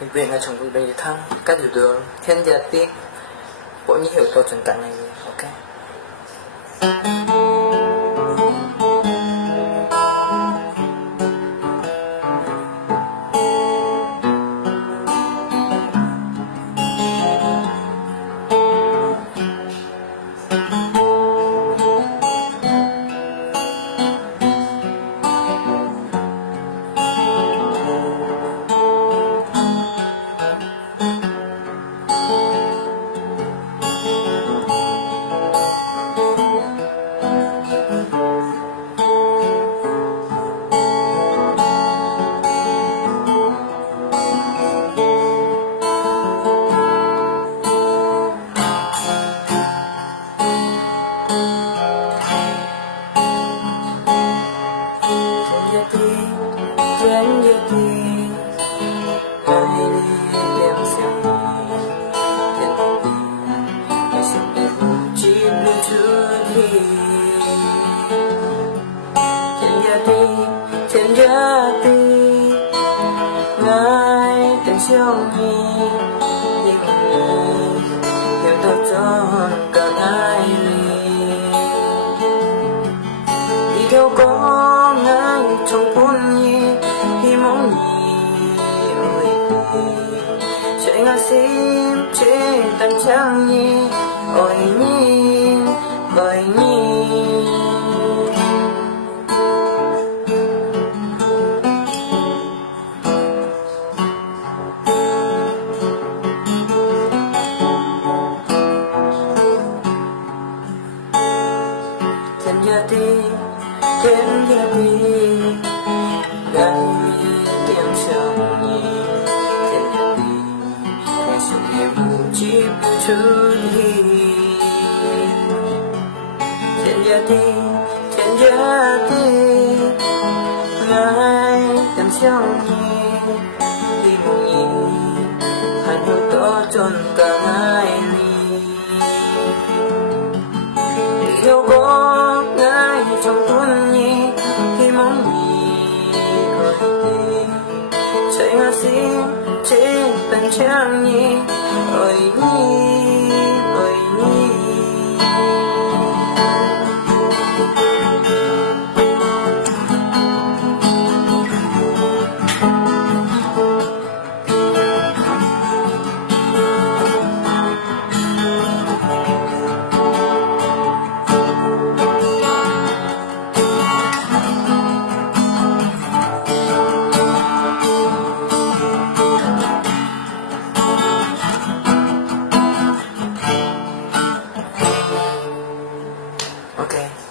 Viện là trong cuộc đời thăng các dự đường thiên gia tiên bộ như hiểu tôi chuẩn cạnh này. Ok. Trên giá ti ngài tình siêu nhi nhưng hiểu tôi tròn cả ngài đi theo có ngài trong cuốn nhi khi mong nhi ơi chạy ngã sim trên tầng trang nhi ôi nhi ôi nhi. Thiên gia ti gái tiếng sương nhi thiên gia ti ngày xuân hiểm chip chữ hi thiên gia ti ngài tiếng sương nhi đi mong nhìn hạnh phúc to tròn cả ngài đi đâu có ngài trong tuôn nhi khi mong nhi ơi chạy ngã sim trên tầng trang nhi ơi nhi ơi nhi. Okay.